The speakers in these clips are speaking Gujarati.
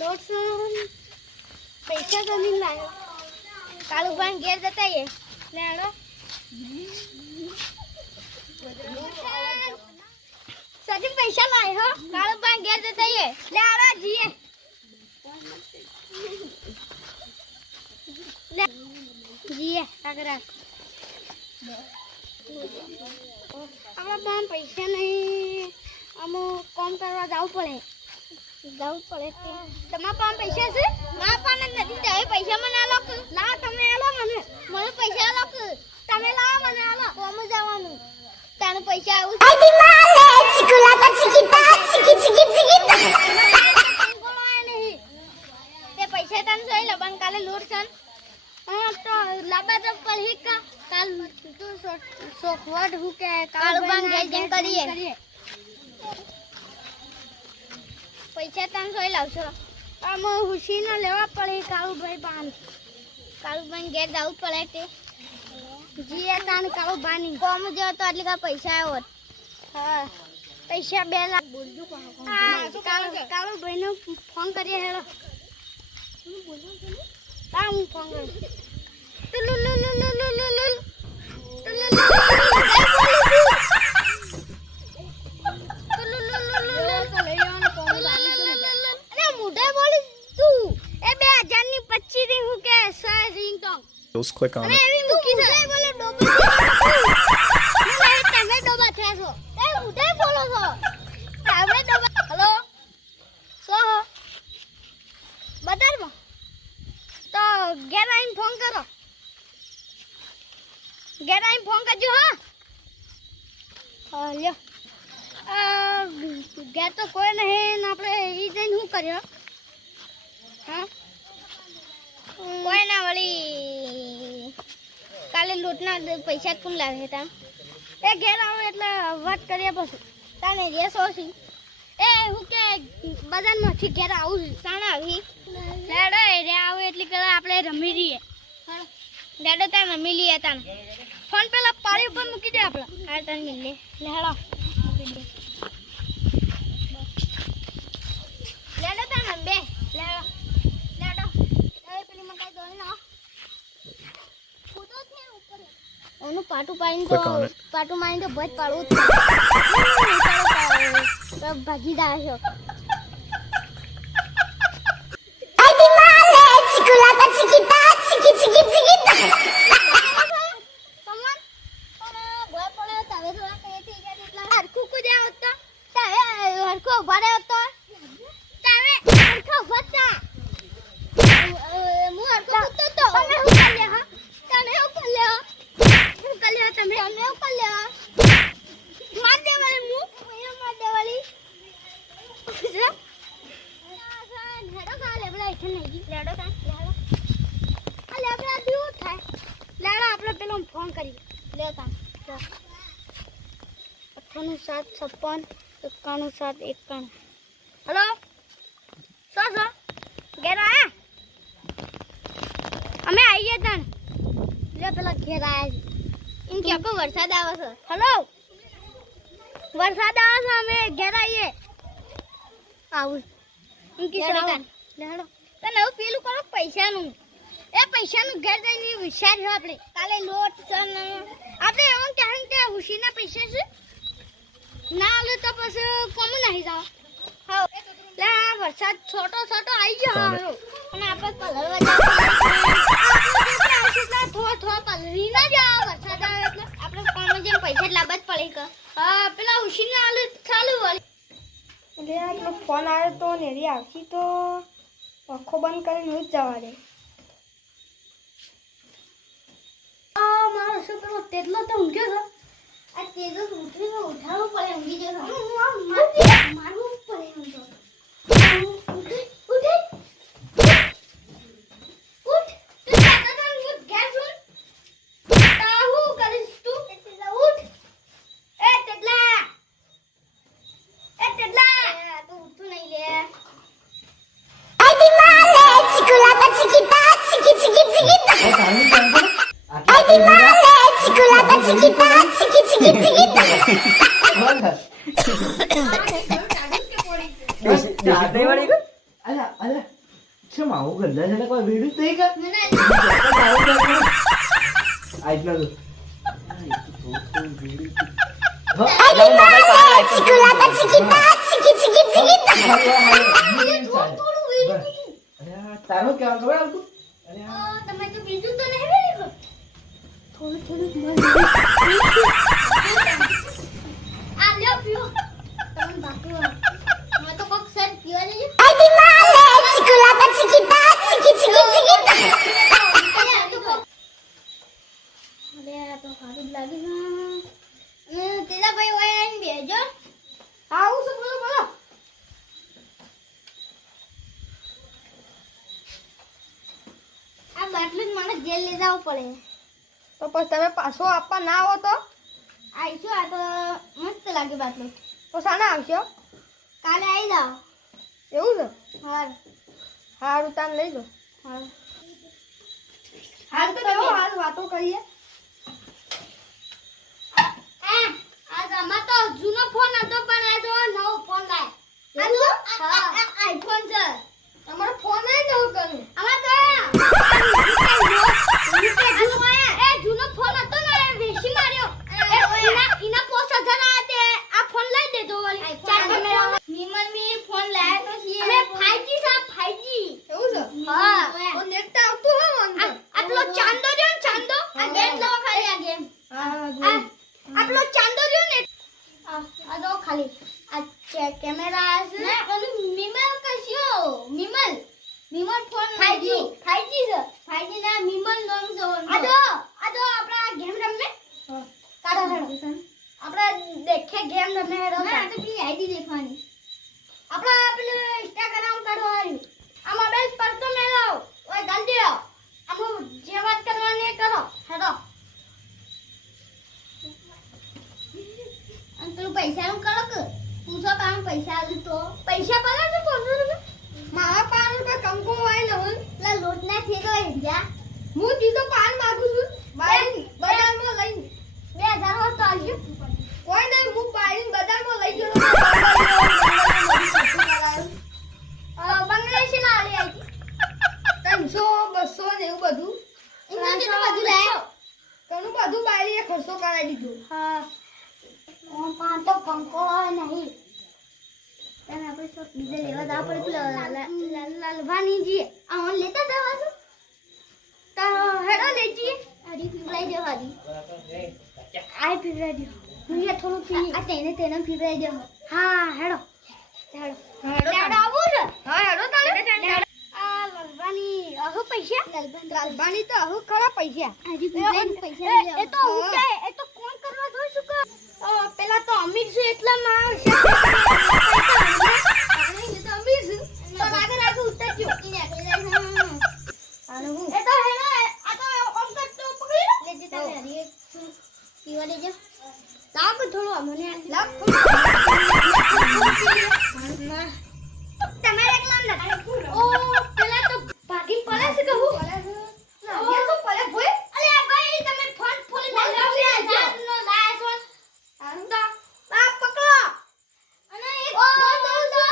લોટ પૈસા તો નહીં લાવ્યો. કાળુભાઈ ઘેર જતા એ લેડો સજી પૈસા લાવ્યો. કાળુભાઈ ઘેર જતા એ લેડો જીએ જીએ આગળ આપણા પાસે પૈસા નહીં. અમુક કામ કરવા જવું પડે. તમારા પાસે પૈસા છે? મારા પાસે નથી. તમે પૈસા મને આલો. ના તમે આલો મને પૈસા આલો. તમે લાવો મને આલો. કોમ જવાનું તારે પૈસા આવું તે પૈસા તને જોઈ લો પણ કાલે લોટ છે તો લાંબા તો પડી કા કાલ તું સોખવટ હું કે કાલ બંધ જેમ કરીએ પૈસા તને જોઈ લાવશો. આમ હુસી ના લેવા પડે. કાળુભાઈ ઘેર જવું પડે તે જીએ તાન કાળુભાઈ કોમ જેવો તો આટલી કા પૈસા આવ્યો. હા પૈસા 2 લાખ બોલજો. કાળુભાઈ નો ફોન કરીએ હેલો. હું ફોન કરું. Just click on it. Phone કરજો. હા લ્યો ઘેર તો કોઈ નહીં ને આપણે એ જઈને શું કર્યો? હા કોઈ ના વળી કાલે લોટના પૈસા કોણ લાવે તા એ ઘેર આવે એટલે વાત કરીએ પછી તાને રેસો છે એ હું કે બજારમાંથી ઘેર આવું તાણે આવી લેડો રે આવે એટલે કે આપણે રમી રહીએ. લેડો તાને રમી લઈએ. તાને ફોન પેલા પાડી ઉપર મૂકી દે આપણે. હા તાને મિલ લે લેડો લેડો તાને બે લેડો લેડો પેલી મકાઈ દોડી ના ઓનું પાટું પાડીને તો ભજ પાડવું તો ભાગી જાય છે. ફોન કરી લેતા 98 56 91 7 91. હેલો શું ઘેર આયા? અમે આવીએ તને લે પેલા ઘેર આયા છે એમ કે આપણો વરસાદ આવે છે. હેલો વરસાદ આવે છે અમે ઘેર આવીએ આવું એમ કે લેડો તને હવે પેલું કરો પૈસાનું એ પૈસાનું ઘેર જઈને વિચાર છે આપણે કાલે લોટ છે આપણે એમ કહે કે હુશીના પૈસા છે ના આલે તો પછી કોમ નહીં જાવ. હા લે આ વરસાદ છોટો આવી ગયો હારો અને આપણે પલળવા જાવ થોડો પલળી ના જાવ વરસાદ આવે એટલે આપણે કોમ જેમ પૈસા લાવવા જ પડે કે હા પેલા હુશીને આલે ચાલુ વાળી એટલે આપણો ફોન આવ્યો તો નેરી આવતી તો આંખો બંધ કરીને હું જ જવા દે. મારો છોકરો તેટલો તો ઊંઘ્યો છે. આ તેજો ઉઠીને ઉઠાડવું પડે ઊંઘી જશે. મારવું પડે ઊંઘો. ઉઠ તું જાતા તો ગેસ ઉઠ. તાહુ કરીશ તું તેટલા ઉઠ. એ તેટલા તું ઉઠું નહીં લે. અલ્યા કેમ આવું ગંદા છે ને કોઈ વેડું જ નહીં કર મને આટલા તારો કેવા ખબર આવતું તમે તો બીજું તો નહીં વેલી થોડું આ લ્યો પીઓ તમે બાકી મેં તો કોક સર પીવા લેજો અરે તો સારું લાગે છે તેલા ભાઈ ઓય આવીને બેજો આવું શું બોલો બોલો આ બાટલું જ મને જેલ લઈ જવું પડે તો પછી તમે પાછો આપવા ના આવો તો આવીશું આ તો મસ્ત લાગે બાટલું તો સાના આવશો કાલે આવી જાઓ એવું છે હા હારું તાન લઈ લો હા હાલ તો કેવો હાલ વાતો કરીએ આ આમાં તો જૂનો ફોન હતો પણ આ જો નવો ફોન લાય આઈફોન છે તમારો ફોન નહીં નવું કર્યું આમાં તો એ જૂનો ફોન હતો ને એ વેચી માર્યો એના 5000 આ તે આ ફોન લઈ દેજો વાલી ચાર કેમેરા નિમલ મી ફોન લાયા તો છે અરે 5G છે 5G એવું છે હા ઓ નેટ તો આવતું હો અંદર આટલો ચાંદો રહ્યો ને ચાંદો આ ગેમ લો ખાલી આ ગેમ હા આટલો ચાંદો રહ્યો ને આ દો ખાલી આ કેમેરા છે ને ઓલું મિમલ કશ્યો મિમલ ફોન 5G છે 5G ના મિમલ નામ છે આ દો આપડા ગેમ રમે કાઢો હેડો આપડા દેખે ગેમ રમે હેડો ના તો પેલી આઈડી દેખવાની આપડા પેલું ઇન્સ્ટાગ્રામ કાઢો આવ્યું આ મોબાઈલ પર તો મેલો ઓય ગાલ દે આમ જે વાત કરવાની એ કરો હેડો અંકલ પૈસા નું કરો કે પૂછો કામ પૈસા આલું તો પૈસા પાલા તો 500 રૂપિયા મારા પાન રૂપિયા કંકુ વાય ન હોય લા લોટ ના થઈ ગયો જા હું દીધો પાન માંગુ છું બાઈ બજારમાં લઈને 2000 હોત તો આલ્યો કોઈ નહીં હું બાઈ બજારમાં લઈ ગયો બંગલા છે ના આલી આઈ 300 200 ને એવું બધું એમાં તો બધું લાયો ઘણું બધું બાઈએ ખર્ચો કરાવી દીધો હા ઓ પાન તો કંકો નહીં તને આપણે તો બીજે લેવા જાવ પડે લાલવાની જી આ લેતા જવા છો તો હેડો લેજી આડી પીવડાઈ દે વાડી આઈ પીવડાઈ દે હું યા થોડું પી આ તેને પીવડાઈ દે હા હેડો હેડો આવું છે હા હેડો તારે આ લાલવાની અહો પૈસા લાલબાની તો અહુ ખરા પૈસા આડી પીવડાઈ પૈસા એ તો હું કે એ તો કોણ કરવા જોઈ શું કે પેલા તો અમીર છે એટલા માં છે તો રાગે ઉતર ગયો એ તો હેડો આ તો ઓમ કર તો પકડી લેજે તારે હરી પીવા દેજો લાગ થોડો મને લાગ તમારે એકલા નથી ઓ પેલા તો ભાગી પડે છે કહું એ તો પડે ભોય અલે ભાઈ તમે ફોન ફોલી લાવ્યા નો લાયા છો આંદા આ પકડો અને એક ફોન દો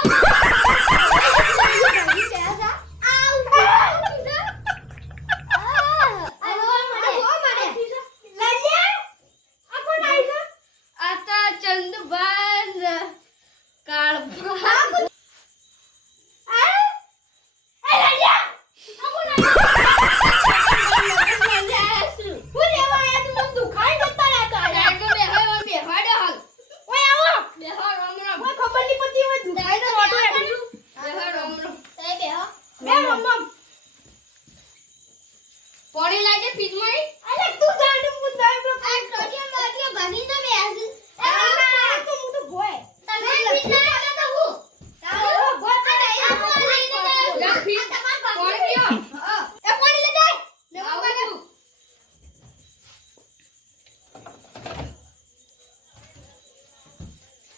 પાણી લાગે ફ્રીજમાં અરે તું જાણ હું દાઈ આ કડિયા બાટિયા ભની તો બેસ એ તો હું તો ભોય તમે પીછા આલે તો હું તારો ભોય કરે આ લઈને લા ફ્રીજ પાણી પીઓ એ પાણી લે જાય લે આવું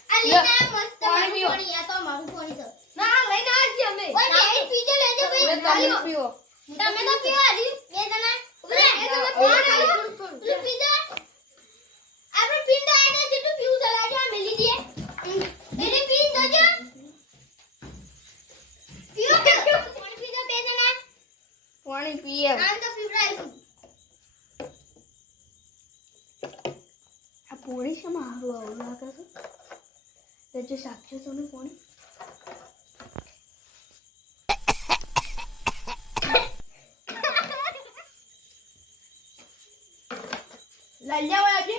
આ લઈને મસ્ત પાણી પીઓ. પાણી આ તો મારું પાણી છે ના લઈને આવજે અમે ઓય બે પીજે લેજે ભાઈ તમે પીઓ તમે તો પીવા દી બે જણા ઉભરે એ તમે પીવા તું પીજો આપણે પિંડ આને સીધું પીવું ચલાજો મેલી દે એને પી દોજો પીવો કે શેમાં હારું આવું લાગે છે જે સાક્ષી તો નહીં કોણ લાલ્યા આજે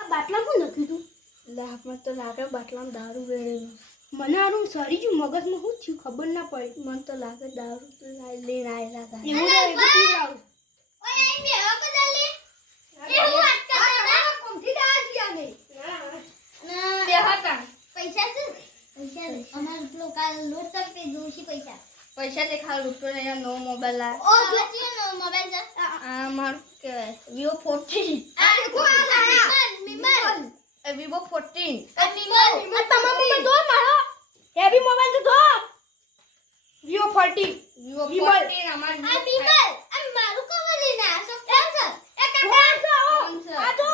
આ બાટલા કોણ લખ્યું તું લાખમાં તો લાગે બાટલામાં દારૂ વેળેલો મને આનું સરી ગયું મગજમાં શું થયું ખબર ના પડી મને તો લાગે દારૂ તો લઈને આયેલા હતા એવું પીવડાવું ઓય આઈ બે હક જલ્દી એ હું વાત કરતા કોમથી દાસ ગયા ને બે હતા પૈસા છે પૈસા અમાર લોકો લોટ કરતે દોશી પૈસા તે ખાલી રૂપિયો ને નો મોબાઈલ લા ઓ જોચી નો મોબાઈલ છે આ માર કેવાય Vivo 14 આ મિમલ Vivo 14 આ મિમલ તમામ દો મારો હેવી મોબાઈલ તો દો Vivo 14 અમાર આ મિમલ આ મારું કવલી ના સો કોણ છે એ કાકા આ તો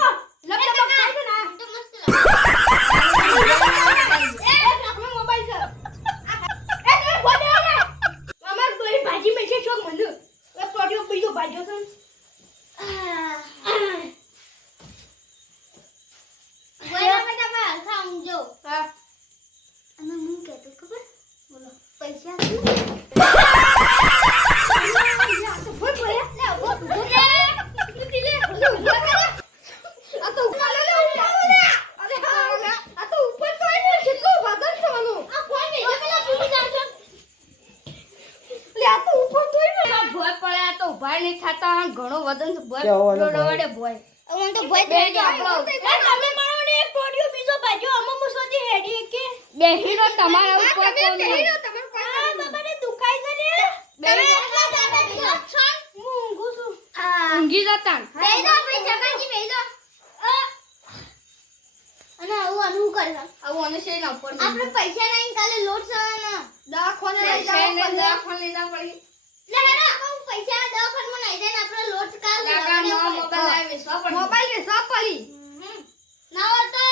લપટપ ખાય છે ના તો મસ્ત એ આપણો મોબાઈલ છે એ તમે બોલે ને અમાર દોરી ભાજી મેં છે શોક મને એ ટોડિયો બીજો ભાજ્યો છે વયા બધા ખાઉં જો હા અને હું કહેતો ખબર બોલો પૈસા તો ફોન બોલ્યા લે આ તો ઉપર લે અરે આ તો ઉપર તો આને કેટલો વજન છે આનું આ ફોન મેં પેલા ભૂલી જાવ છો લે આ તો ઉપર તોય ને આ ભોય પડે આ તો ઉભા નહીં થાતા ઘણો વજન છે ભોય દોડે ભોય હું તો ભોય બે જો આપણો તમે મારો ને એક ટોડિયો બીજો બાજુ અમમ સોજી હેડી કે બેહીરો તમારા ઉપર કોણ બેહીરો તમારું કોઈ બાબાને દુખાઈ છે ને તમે એટલા દાદા છો હું ઊંઘું છું આ ઊંઘી જતા બેજો પૈસા કાજી બેજો અને આવું કરવા આવું અને છે ના ઉપર આપણે પૈસા નહીં કાલે લોટ સવાના દવાખાને લઈ જાવ દવાખાને લઈ જાવ પડી લે હેરા હું પૈસા દવાખાનામાં નહીં દે આપણે લોટ કાલ કાકા નો મોબાઈલ આવી વેચવા પડી મોબાઈલ વેચવા પડી ના હોય તો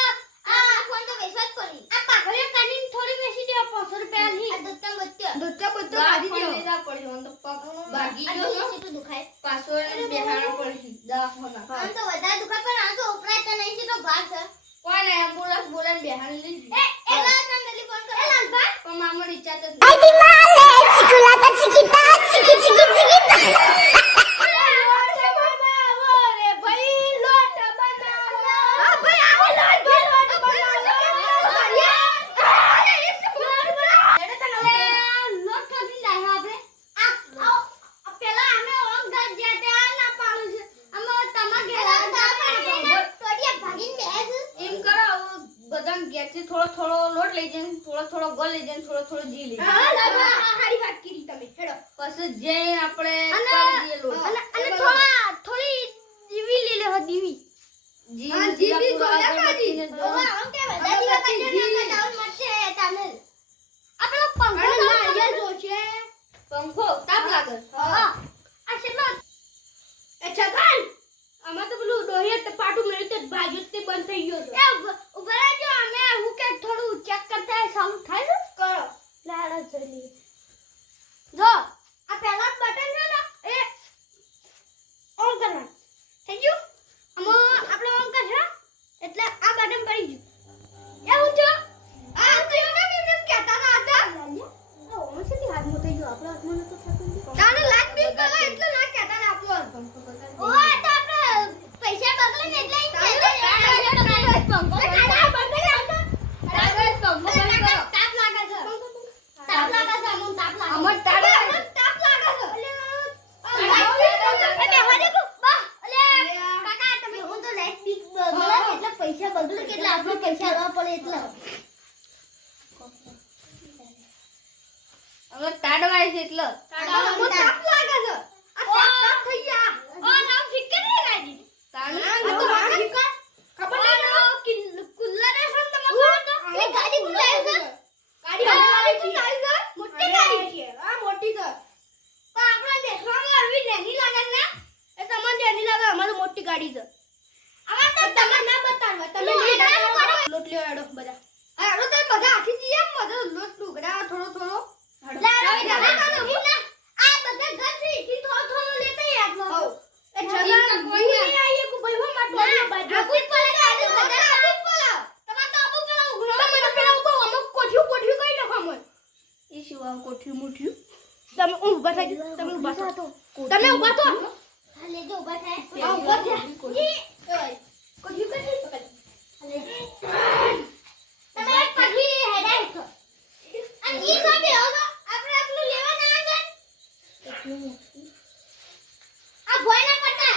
આ ફોન તો વેચવા જ પડી આ પાઘડિયા કાઢીને થોડી વેચી દે 500 રૂપિયા ની આ દત્તા બધો ભાજી દે લઈ જાવ પડી હું તો પગ ભાગી ગયો છે તો દુખાય પાછો એને બેહાડા પડી દવાખાના આમ તો વધારે દુખાય પણ આ તો ઉપરાય તો નહીં છે તો ભાગ છે કોને એમ્બ્યુલન્સ બોલાને બેહાડી લીધી એ લાલભાઈ જલ્દી ફોન કરો એ લાલભાઈ પણ મામો રિચાર્જ જ થોડો લોટ લઈ જઈને થોડો ગોળ લઈ જઈને થોડો જી લઈ હા લાલભાઈ હારી વાત કરી તમે હેડો પછી જે આપણે કરી દઈએ લોટ અને થોડી દીવી લઈ લે દીવી જી ઓવા આમ કે વધારે દીવા કાઢી નાખતા મળશે તમે આપણો પંખો ના આયા જોશે પંખો તાપ લાગે હા આ શેમાં અચ્છા કાલ આમાં તો પેલું ડોહિયા તે પાટું મેળ્યું તે ભાજ્યો તે બંધ થઈ ગયો છે એ ઉભા રહેજો અમે હું કે થોડું ચેક કરતા સાઉન્ડ થાય છે કરો લાડા જલ્દી જો આ પહેલા બટન છે ને એ ઓન કરવાનું થઈ ગયું આમાં આપણે ઓન કરશે એટલે આ બટન પડી ગયું એવું છે આ તો એવું કેમ કહેતા હતા ઓન સુધી હાથમાં થઈ ગયો આપણો હાથમાં નતો થતું તાને લાગ બી કરો એટલે ના કહેતા ને આપણો ઓય તો આપણે પૈસા બગલે ને એટલે ઈ કહેતા પંખો તાપ લાગે છે અમુક તાપ લાગે અમર તારે તાપ લાગે છે કાકા તમે હું તો લાઈટ બી બગલે એટલે પૈસા બગલે કેટલા આપણે પૈસા આલવા પડે એટલે હવે તાડવાય છે એટલે અમુક તાપ લાગે છે આ તાપ થઈ ગયા ઓ નામ ફિકર નહીં લાગી તાણ તો વાગી ખબર નહીં કુલ્લા ને સન તમે એ ગાડી બોલાય છે મોટી ગાડી છે આ મોટી છે પણ આપણા દેશમાં આવી નેની લાગે ને એ તમને જેની લાગે અમારે મોટી ગાડી છે આમાં તો તમે ના બતાવો તમે લોટ લ્યો એડો બધા આડો તો બધા આખી જીએ મધો લોટ ટુકડા થોડો લાડો હું ના આ બધા ઘર થી થોડો લેતા આટલો એ જગા કોઈ નહીં આઈએ કો ભાઈ હો માટો કોઠી મુઠ્યું તમે ઊભા થઈ જાઓ તમે ઊભા થો તમે ઊભા થો હા લેજો ઊભા થાય હા, ઊભા થયા. કોઠી કરી તમે એક પગી હેડાઈ છો અને ઈ સાબે હવે આપણે આપણું લેવા ના આગળ આ ભોયના પટ્ટા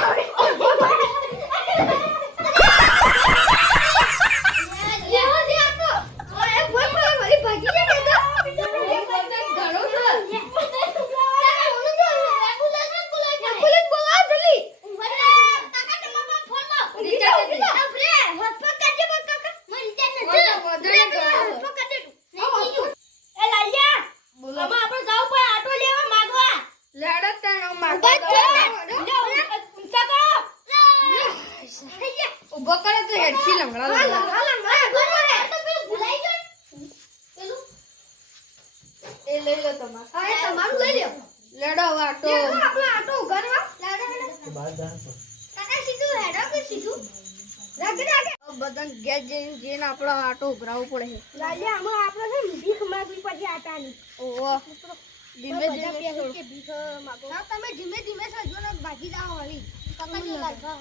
લેવા દે આપો ઓય ભોય પર વળી ભાગી જાય તો ઘણો છે એમ્બ્યુલન્સ બોલાવ જલ્દી કાકા તમારા ફોન માં રિચાર્જ કરી દો. આપણે હોસ્પિટલ કરજે બક કાકા મને રિચાર્જ નથી હોસ્પિટલ કરી દે એ લાલિયા બોલો આમાં આપણે જાવ પર આટો લેવા માંગવા લડત તાણ ઉભા થો. ઊંચા કરો ઉભો કરે તો હેડસી લંગડા લાગે. એ લઈ લો તમારે લડો વાટો બહાર જાણ બધાને ગેસ જઈને આપણો આટો ઉભરાવવો પડે ભીખ માંગવી પછી આટાની ઓહો ધીમે ધીમે તમે ધીમે ધીમે સજો ને ભાગી જાઓ વાળી પકડી લાગો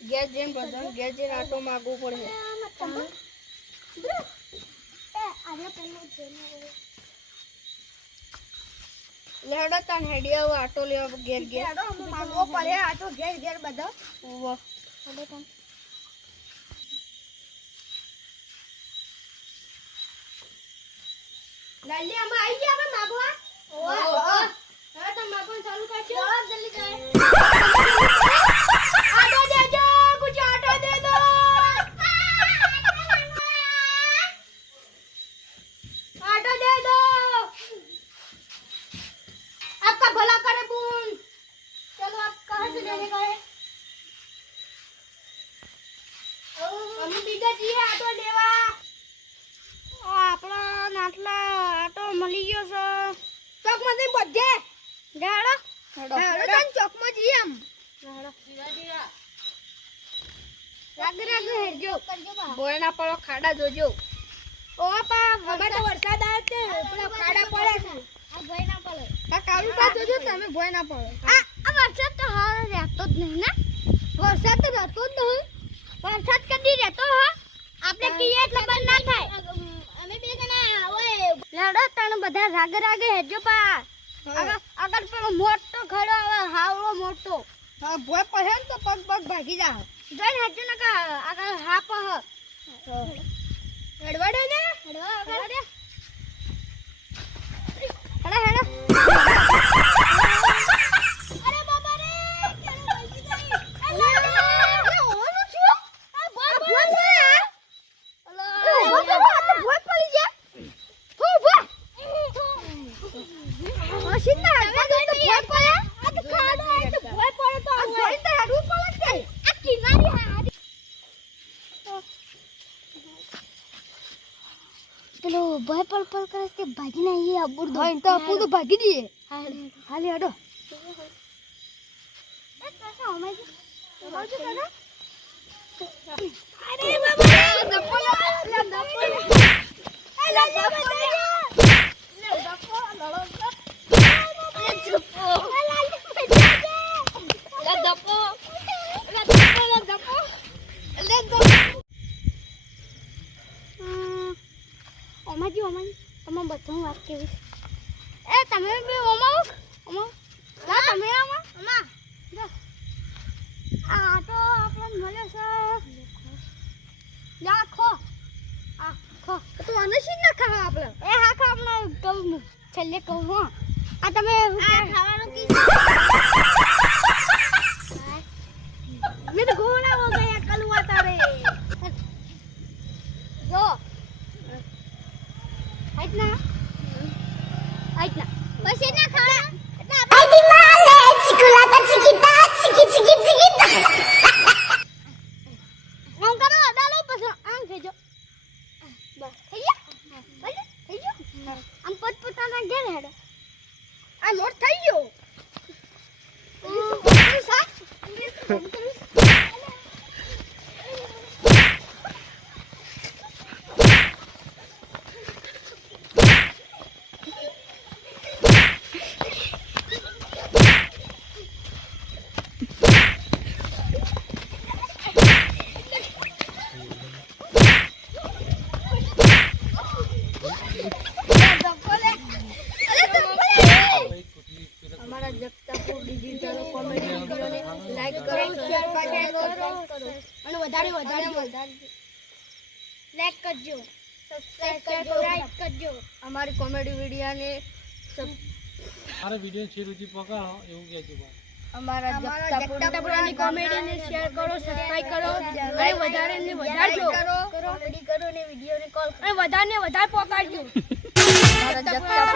ગેસ જઈને બધાને ગેસ જઈને આટો માગવો પડે લડો તાન હેડી આવો આટો લેવા ઘેર ઘેર માગવો પડે આ તો ઘેર ઘેર બધો ઓહો લાલિયા આમાં આવી ગયા આપણે માગવા ઓહો હવે તમે માગવાનું ચાલુ કરજો જલ્દી જાય આટો દેજો કુછ આટો દે દો आटो दे दो आपका भला करे पून चलो आप कहाँ से लेने गए हमें बीजा जी है आटो लेवा આપણા નાટલા આટો મળી ગયો છે ચોક માંથી બધે ગાડો હેડો ચોકમાં જઈએ આમ રાગ રાગ હેડજો કરજો બા બોય ના પડો ખાડા જોજો ઓ પા હવે તો વરસાદ આવે છે પેલા ખાડા પડે છે આ ભય ના પડે કા કાળું પા જોજો તમે ભોય ના પડો આ વરસાદ તો હારો રહેતો જ નહીં ને વરસાદ તો રહેતો જ નહીં વરસાદ કદી રહેતો હા આપણે કીએ એટલે બંધ ના થાય અમે બે જણા ઓય લડો તણ બધા રાગ રાગ હેડજો પા આગળ પેલો મોટો ખડો આવે હાવડો મોટો હા ભોય પડે ને તો પગ પગ ભાગી જાવ જોઈને હેડજો ને કા આગળ હા પહ હેડવાડે ને હેડવા હેડો હેડો હેડો અરે બાબા રે કેને ભાગી ગઈ અલે ઓનો છું આ ભોય પડ્યા અલા ભોય પડી જા હો ભોય મશીન ના હાથમાં તો ભોય પડ્યા આ તો ખાડો આ તો ભોય પડે તો આ ભોય તો હાડું પડે છે આ કિનારી હાડી પેલો ભય પલ પલ કરે તે ભાગી ના એ અબુર દો તો આપું તો ભાગી જઈએ હાલે હડો એ કાકા અમાઈ અમાઈ કાકા અરે બાબા દપો લે દપો લે એ લે દપો લે દપો લડો એ દપો લે દપો ઓમાજી તમે બધું વાત કેવી એ તમે બી ઓમાઓ ના તમે આમાં આ તો આપણને મળ્યો છે લા ખો આ ખો તો આને શી ના ખાવા આપણે એ હા ખા આપણે કહું છેલ્લે કહું હા આ તમે આ ખાવાનું કી મેં તો ઘોડા હો ગયા કલવા તારે જો આઈત ના બસ એ ના ખાવા એટલે આમ કરો ડાલો પછી આમ ખેજો બસ થઈ ગયા થઈ ગયો આમ પટપટાના ઘેર હેડો આ લોટ થઈ ગયો સાચ લાઈક કરજો, સબસ્ક્રાઇબ કરજો. અમારી કોમેડી વિડીયોને મારા વિડીયો છે રુચિ પકાડો એવું કહેજો ભાઈ. અમારા જગતાપુરાની કોમેડીને શેર કરો, સબસ્ક્રાઇબ કરો અને વધારે ને વધારજો. કોમેડી કરો ને વિડીયોને કોલ અને વધારે ને વધારે પકડજો. અમારા જગતાપુરા